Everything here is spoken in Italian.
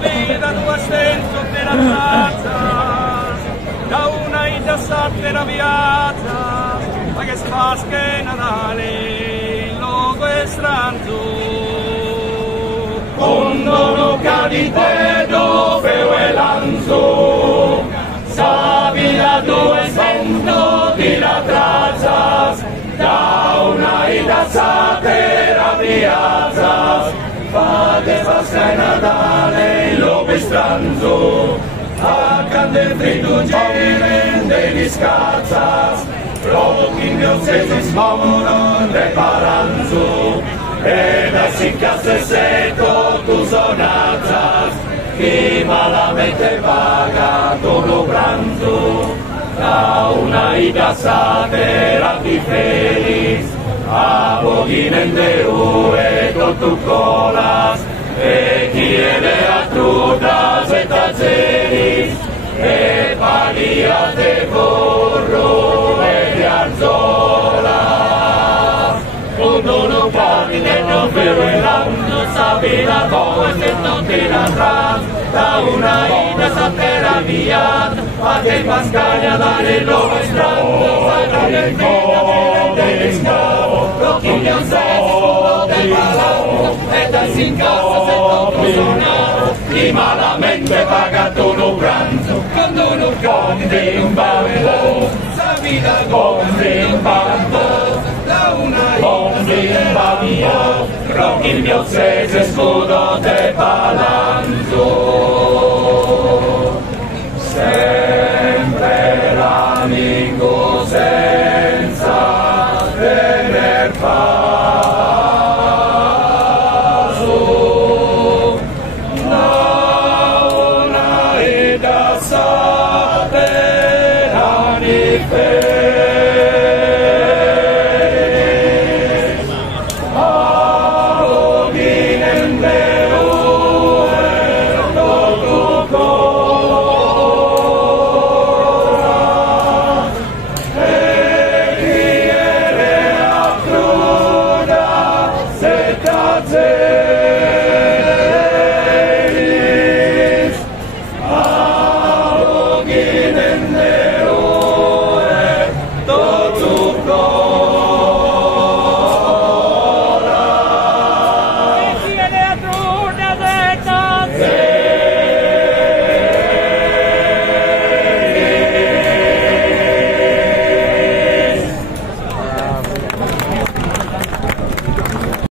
Vida tua senso per alzata, da una ida sattera viata, ma che spasche Natale, il logo è stranzo. Quando non cadite dove lanzo, sabina due sento di la trazza, da una ida sattera viata, fate spasche Natale, il logo è stranzo. A cande fritto giren degli scazzas, Rochi mio se si smomono preparanzo, e da si cazzo secco tu sonazzas, chi malamente paga todo pranzo, da una ida satera di feliz, a pochinen de ue con tu colas, e chiede a tutas et azeris, e paliate corro e di arzola. Quando non capite non velando, sapila come se non tira atrás, da una ida sattera via, fate pascaglia dare il loro strano, sacra del vino del scavo, rocchiglia un sesso del palazzo, e da si incassa se non suonato, chi malamente paga tu un pranzo, quando non compri un bambo, sapila compri un bambo, da una ida sattera via, rocchiglia un sesso scudo del palazzo.